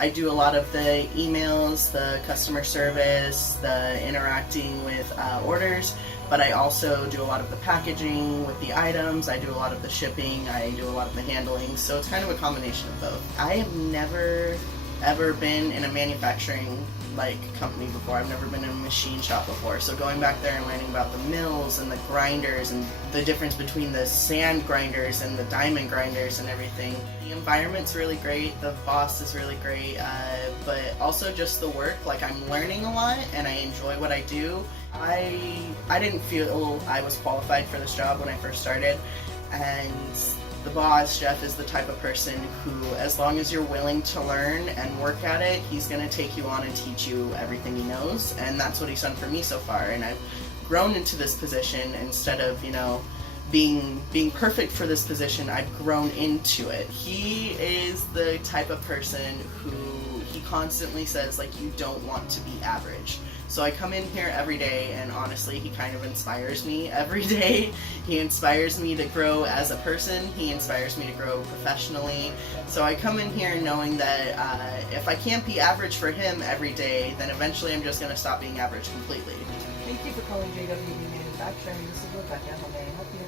I do a lot of the emails, the customer service, the interacting with orders, but I also do a lot of the packaging with the items, I do a lot of the shipping, I do a lot of the handling, so it's kind of a combination of both. I have never ever been in a manufacturing company before. I've never been in a machine shop before. So going back there and learning about the mills and the grinders and the difference between the sand grinders and the diamond grinders and everything. The environment's really great. The boss is really great. But also just the work. I'm learning a lot and I enjoy what I do. I didn't feel I was qualified for this job when I first started, and the boss, Jeff, is the type of person who, as long as you're willing to learn and work at it, he's going to take you on and teach you everything he knows, and that's what he's done for me so far. And I've grown into this position instead of, being perfect for this position. I've grown into it. He is the type of person who he constantly says, you don't want to be average. So I come in here every day, and honestly, he kind of inspires me every day. He inspires me to grow as a person. He inspires me to grow professionally. So I come in here knowing that if I can't be average for him every day, then eventually I'm just going to stop being average completely. Thank you for calling JWB Manufacturing. This is Rebecca. How may I help you?